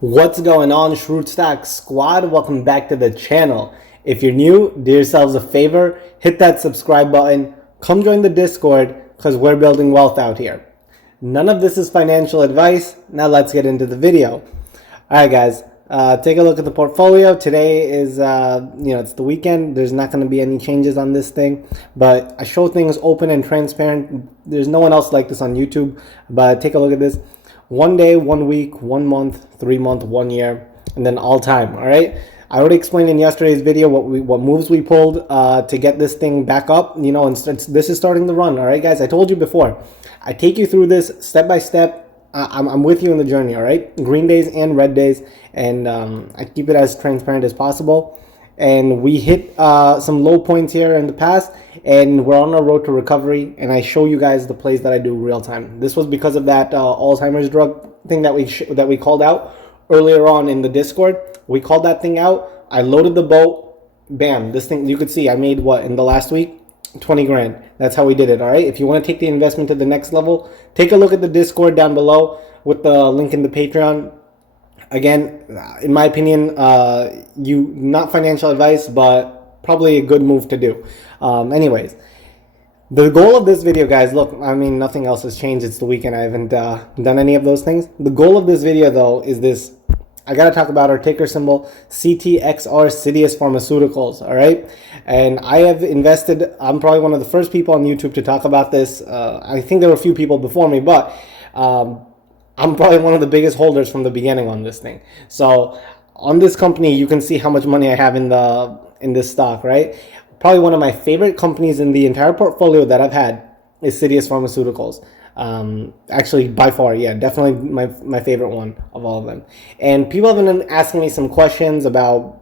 What's going on, Shrewd Stock Squad? Welcome back to the channel. If you're new, do yourselves a favor, hit that subscribe button, come join the Discord, because we're building wealth out here. None of this is financial advice. Now let's get into the video. Alright guys, take a look at the portfolio. Today is, it's the weekend. There's not going to be any changes on this thing, but I show things open and transparent. There's no one else like this on YouTube, but take a look at this. 1 day, 1 week, 1 month, 3 month, 1 year, and then all time. All right. I already explained in yesterday's video what moves we pulled to get this thing back up. And this is starting the run. All right, guys. I told you before. I take you through this step by step. I'm with you in the journey. All right. Green days and red days, and I keep it as transparent as possible. And we hit some low points here in the past, and we're on our road to recovery, and I show you guys the plays that I do real time. This was because of that Alzheimer's drug thing that we called out earlier on in the Discord. We called that thing out. I loaded the boat. Bam. This thing, you could see I made what in the last week? 20 grand. That's how we did it. All right. If you want to take the investment to the next level, take a look at the Discord down below with the link in the Patreon. Again, in my opinion, not financial advice, but probably a good move to do. Anyways, the goal of this video, guys, look, I mean, nothing else has changed. It's the weekend. I haven't done any of those things. The goal of this video, though, is this. I got to talk about our ticker symbol, CTXR, citius Pharmaceuticals, all right? And I have invested, I'm probably one of the first people on YouTube to talk about this. I think there were a few people before me, but I'm probably one of the biggest holders from the beginning on this thing. So on this company, you can see how much money I have in this stock, right? Probably one of my favorite companies in the entire portfolio that I've had is citius Pharmaceuticals. Actually, by far, yeah, definitely my favorite one of all of them. And people have been asking me some questions about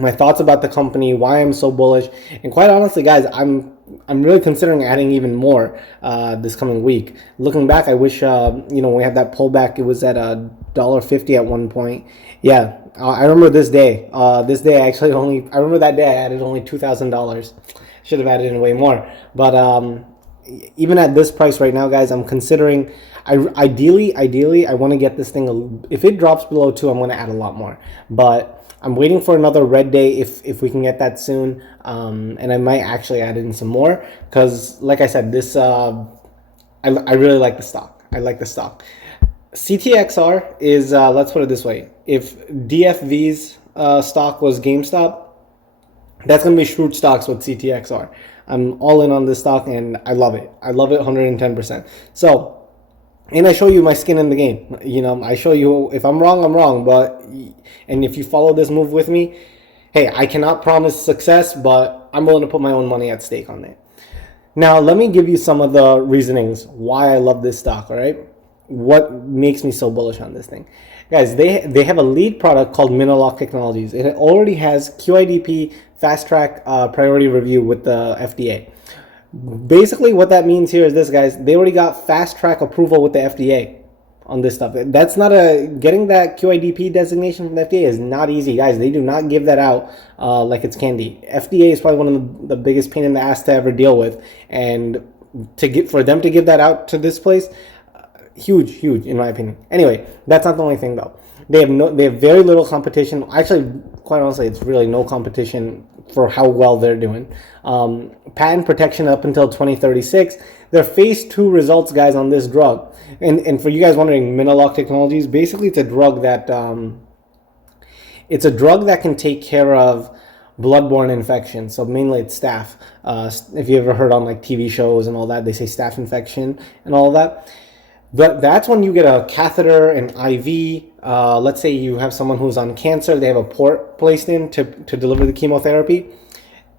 my thoughts about the company, why I'm so bullish, and quite honestly, guys, I'm really considering adding even more this coming week. Looking back, I wish when we had that pullback, it was at $1.50 at one point. Yeah, I remember this day. This day, I remember that day I added only $2,000. Should have added in way more, but even at this price right now, guys, I'm considering. Ideally, I want to get this thing. If it drops below 2, I'm going to add a lot more, but I'm waiting for another red day if we can get that soon, and I might actually add in some more because, like I said, this I really like the stock. I like the stock. CTXR is let's put it this way: if DFV's stock was GameStop, that's gonna be Shrewd Stocks with CTXR. I'm all in on this stock, and I love it. I love it 110%. So. And I show you my skin in the game. I show you if I'm wrong, I'm wrong. And if you follow this move with me, hey, I cannot promise success, but I'm willing to put my own money at stake on it. Now, let me give you some of the reasonings why I love this stock, all right? What makes me so bullish on this thing? Guys, they have a lead product called Miniloc Technologies. It already has QIDP fast track priority review with the FDA. Basically, what that means here is this, guys. They already got fast track approval with the FDA on this stuff. That's not getting that QIDP designation from the FDA is not easy, guys. They do not give that out like it's candy. FDA is probably one of the biggest pain in the ass to ever deal with, and for them to give that out to this place, huge in my opinion. Anyway, that's not the only thing though. They have very little competition. Actually, quite honestly, it's really no competition for how well they're doing. Patent protection up until 2036. Their phase 2 results, guys, on this drug. And for you guys wondering, Miniloc Technologies, basically it's a drug that can take care of bloodborne infections. So mainly it's staph. If you ever heard on like TV shows and all that, they say staph infection and all that. But that's when you get a catheter, an IV. Let's say you have someone who's on cancer, they have a port placed in to deliver the chemotherapy.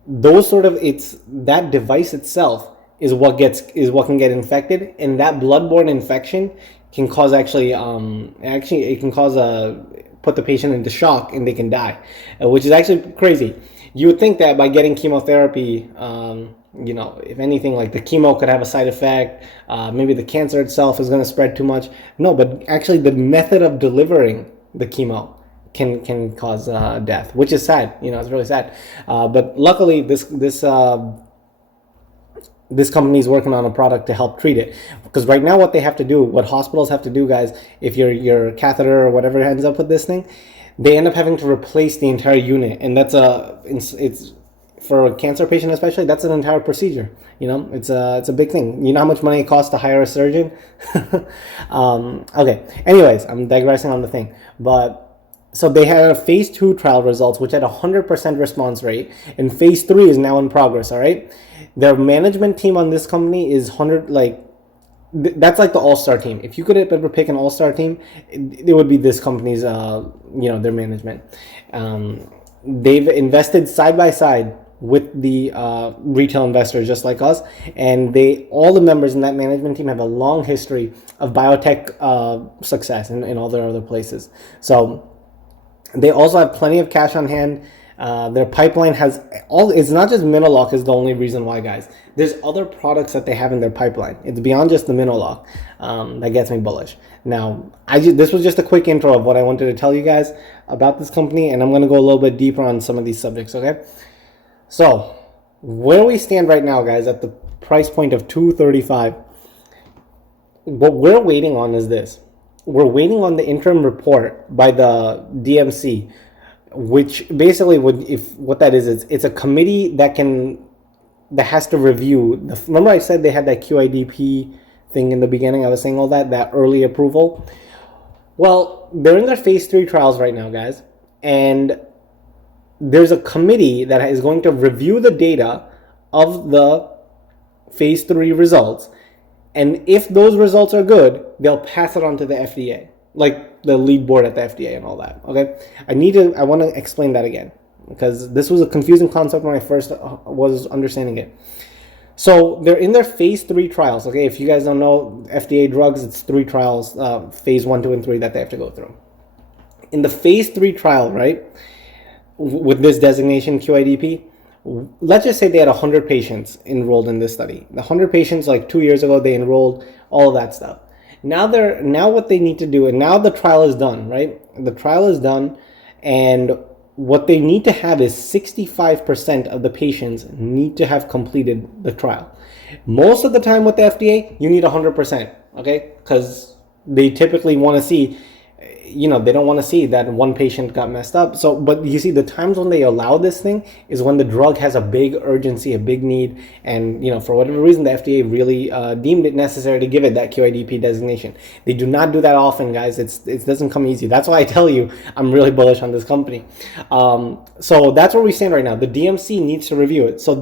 That device itself is what can get infected, and that bloodborne infection can cause it can cause put the patient into shock and they can die, which is actually crazy. You would think that by getting chemotherapy, if anything, like the chemo could have a side effect, maybe the cancer itself is going to spread too much. No, but actually the method of delivering the chemo can cause death, which is sad. It's really sad. But luckily, this this company is working on a product to help treat it. Because right now what they have to do, what hospitals have to do, guys, if your catheter or whatever ends up with this thing, they end up having to replace the entire unit, and that's it's for a cancer patient especially, that's an entire procedure. It's a big thing. You know how much money it costs to hire a surgeon? Okay, anyways, I'm digressing on the thing. But so they had a phase 2 trial results, which had a 100% response rate, and phase 3 is now in progress. All right, their management team on this company is 100, like, that's like the all-star team. If you could ever pick an all-star team, it would be this company's their management. They've invested side by side with the retail investors just like us, and all the members in that management team have a long history of biotech success in all their other places. So they also have plenty of cash on hand. Their pipeline has it's not just Miniloc is the only reason why, guys. There's other products that they have in their pipeline. It's beyond just the Miniloc. That gets me bullish. Now, this was just a quick intro of what I wanted to tell you guys about this company, and I'm going to go a little bit deeper on some of these subjects, okay? So, where we stand right now, guys, at the price point of $235, what we're waiting on is this. We're waiting on the interim report by the DMC, which basically what that is it's a committee that has to review. Remember I said they had that QIDP thing in the beginning? I was saying all that early approval. Well, they're in their phase 3 trials right now, guys, and there's a committee that is going to review the data of the phase 3 results, and if those results are good, they'll pass it on to the FDA, like the lead board at the FDA and all that. Okay, I want to explain that again, because this was a confusing concept when I first was understanding it. So they're in their phase 3 trials. Okay, if you guys don't know, FDA drugs, it's 3 trials, phase 1, 2, and 3 that they have to go through. In the phase 3 trial, right, with this designation QIDP, let's just say they had 100 patients enrolled in this study. The 100 patients, like 2 years ago, they enrolled, all of that stuff. Now what they need to do, and now the trial is done, right? The trial is done, and what they need to have is 65% of the patients need to have completed the trial. Most of the time with the FDA, you need 100%, okay? Because they typically want to see, they don't want to see that one patient got messed up. So, but you see, the times when they allow this thing is when the drug has a big urgency, a big need, and for whatever reason, the FDA really deemed it necessary to give it that QIDP designation. They do not do that often, guys. It doesn't come easy. That's why I tell you I'm really bullish on this company. So that's where we stand right now. The DMC needs to review it. Not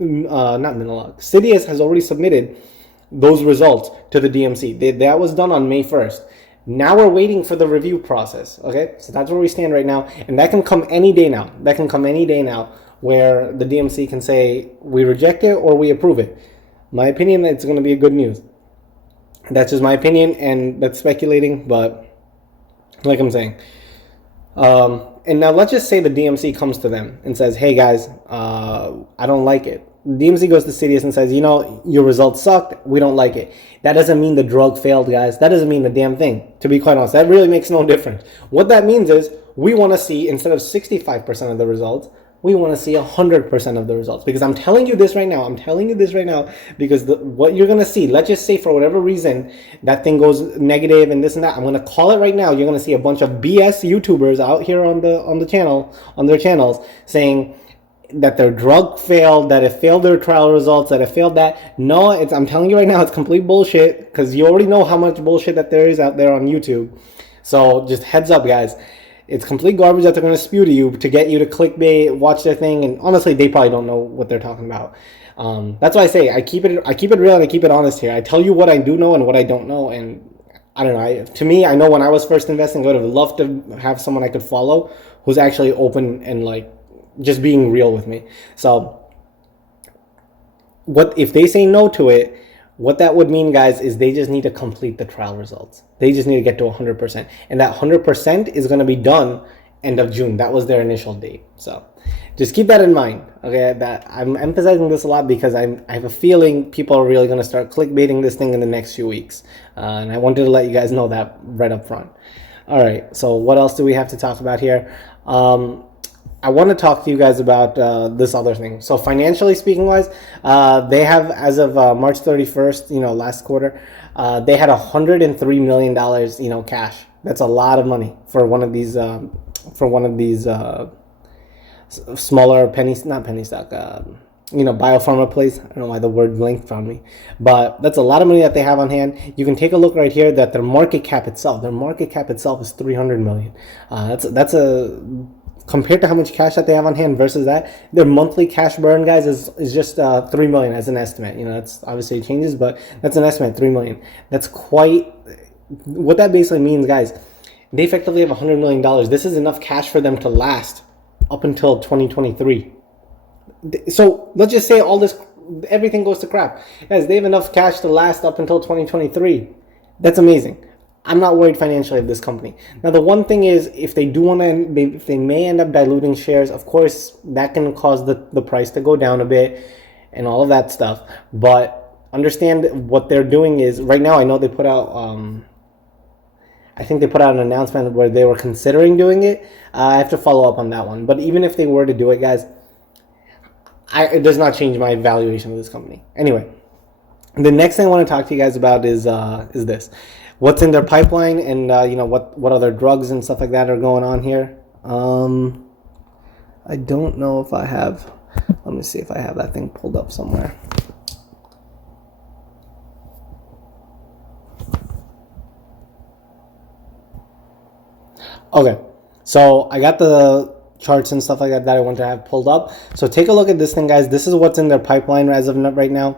Miniloc. Citius has already submitted those results to the DMC. That was done on May 1st. Now we're waiting for the review process, okay? So that's where we stand right now, and that can come any day now. Where the DMC can say, we reject it or we approve it. My opinion, it's going to be a good news. That's just my opinion, and that's speculating, but like I'm saying. And now let's just say the DMC comes to them and says, hey guys, I don't like it. DMC goes to Citius and says, your results sucked. We don't like it. That doesn't mean the drug failed, guys. That doesn't mean the damn thing, to be quite honest. That really makes no difference. What that means is we want to see, instead of 65% of the results, we want to see 100% of the results. Because I'm telling you this right now. Because what you're going to see, let's just say for whatever reason, that thing goes negative and this and that. I'm going to call it right now. You're going to see a bunch of BS YouTubers out here on their channels saying that their drug failed, that it failed their trial results, that it failed that. No, I'm telling you right now, it's complete bullshit, because you already know how much bullshit that there is out there on YouTube. So just heads up, guys. It's complete garbage that they're going to spew to you to get you to clickbait, watch their thing, and honestly, they probably don't know what they're talking about. That's why I say I keep it real and I keep it honest here. I tell you what I do know and what I don't know, and I don't know. To me, I know when I was first investing, I would have loved to have someone I could follow who's actually open and just being real with me. So what if they say no to it? What that would mean, guys, is they just need to complete the trial results. They just need to get to 100%. And that 100% is going to be done end of June. That was their initial date. So just keep that in mind. Okay, that I'm emphasizing this a lot because I have a feeling people are really going to start clickbaiting this thing in the next few weeks. And I wanted to let you guys know that right up front. All right, so what else do we have to talk about here? I want to talk to you guys about this other thing. So financially speaking wise, they have, as of March 31st, last quarter, they had $103 million, cash. That's a lot of money for one of these, smaller not penny stock, biopharma plays. I don't know why the word linked from me, but that's a lot of money that they have on hand. You can take a look right here that their market cap itself is 300 million. That's a compared to how much cash that they have on hand versus that, their monthly cash burn, guys, is just 3 million as an estimate. That's obviously it changes, but that's an estimate, 3 million. That's quite what that basically means, guys. They effectively have $100 million. This is enough cash for them to last up until 2023. So let's just say everything goes to crap. Guys, they have enough cash to last up until 2023. That's amazing. I'm not worried financially of this company. Now, the one thing is, if they may end up diluting shares, of course, that can cause the price to go down a bit and all of that stuff. But understand what they're doing is, right now, I know they put out, I think they put out an announcement where they were considering doing it. I have to follow up on that one. But even if they were to do it, guys, it does not change my valuation of this company. Anyway, the next thing I want to talk to you guys about is this. What's in their pipeline, and what other drugs and stuff like that are going on here. I don't know if I have. Let me see if I have that thing pulled up somewhere. Okay, so I got the charts and stuff like that I want to have pulled up. So take a look at this thing, guys. This is what's in their pipeline as of right now.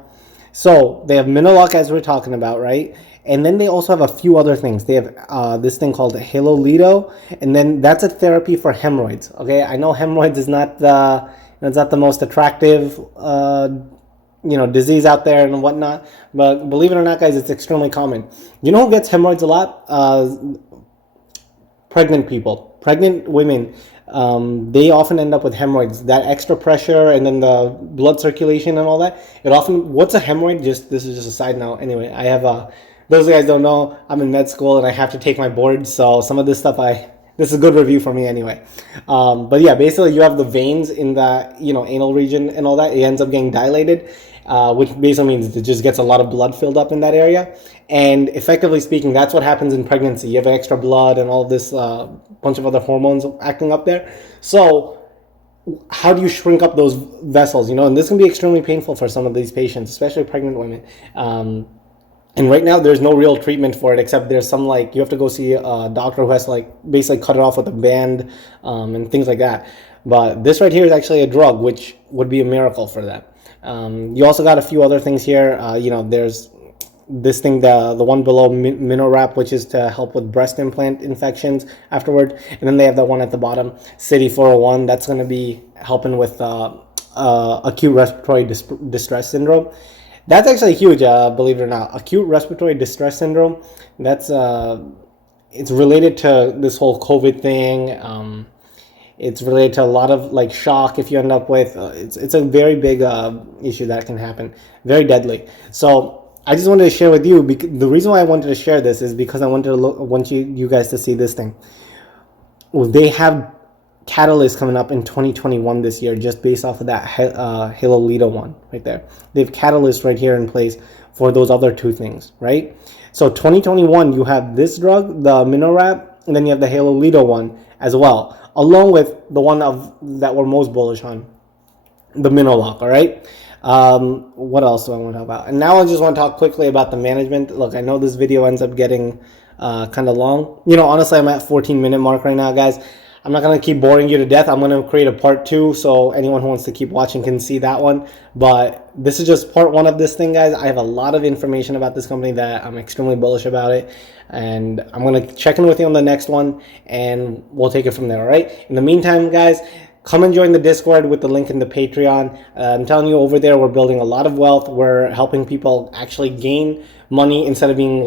So they have Miniloc, as we're talking about, right? And then they also have a few other things. They have this thing called Halolido, and then that's a therapy for hemorrhoids. Okay, I know hemorrhoids is not the most attractive disease out there and whatnot, but believe it or not, guys, it's extremely common. You know who gets hemorrhoids a lot? Pregnant people, pregnant women. They often end up with hemorrhoids. That extra pressure and then the blood circulation and all that. What's a hemorrhoid? This is just a side note. Anyway, I have those guys don't know, I'm in med school and I have to take my boards, so some of this stuff this is a good review for me anyway. But yeah, basically you have the veins in the anal region and all that. It ends up getting dilated, which basically means it just gets a lot of blood filled up in that area. And effectively speaking, that's what happens in pregnancy. You have extra blood and all this bunch of other hormones acting up there. So how do you shrink up those vessels? And this can be extremely painful for some of these patients, especially pregnant women. And right now, there's no real treatment for it, except there's some, you have to go see a doctor who has to, basically cut it off with a band and things like that. But this right here is actually a drug, which would be a miracle for that. You also got a few other things here. There's this thing, the one below, Miniloc, which is to help with breast implant infections afterward. And then they have that one at the bottom, City401. That's going to be helping with acute respiratory distress syndrome. That's actually huge, believe it or not. Acute respiratory distress syndrome, that's it's related to this whole COVID thing. It's related to a lot of shock if you end up with, it's a very big issue that can happen, very deadly. So I just wanted to share with you, the reason why I wanted to share this is because I want you guys to see this thing. Well, they have Catalyst coming up in 2021 this year, just based off of that Halolido one right there. They have Catalyst right here in place for those other two things, right? So 2021, you have this drug, the Miniloc, and then you have the Halolido one as well, along with the one that we're most bullish on, the Miniloc, all right? What else do I want to talk about? And now I just want to talk quickly about the management. Look, I know this video ends up getting kind of long. Honestly, I'm at 14-minute mark right now, guys. I'm not going to keep boring you to death. I'm going to create a part 2, so anyone who wants to keep watching can see that one. But this is just part 1 of this thing, guys. I have a lot of information about this company that I'm extremely bullish about it. And I'm going to check in with you on the next one, and we'll take it from there, all right? In the meantime, guys, come and join the Discord with the link in the Patreon. I'm telling you, over there, we're building a lot of wealth. We're helping people actually gain money instead of being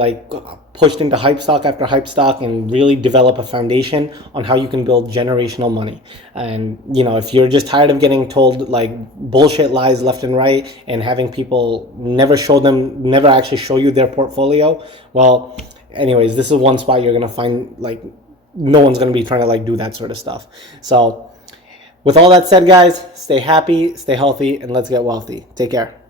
pushed into hype stock after hype stock, and really develop a foundation on how you can build generational money. And if you're just tired of getting told bullshit lies left and right and having people never actually show you their portfolio, well, anyways, this is one spot you're going to find no one's going to be trying to do that sort of stuff. So With all that said, guys, stay happy, stay healthy, and let's get wealthy. Take care.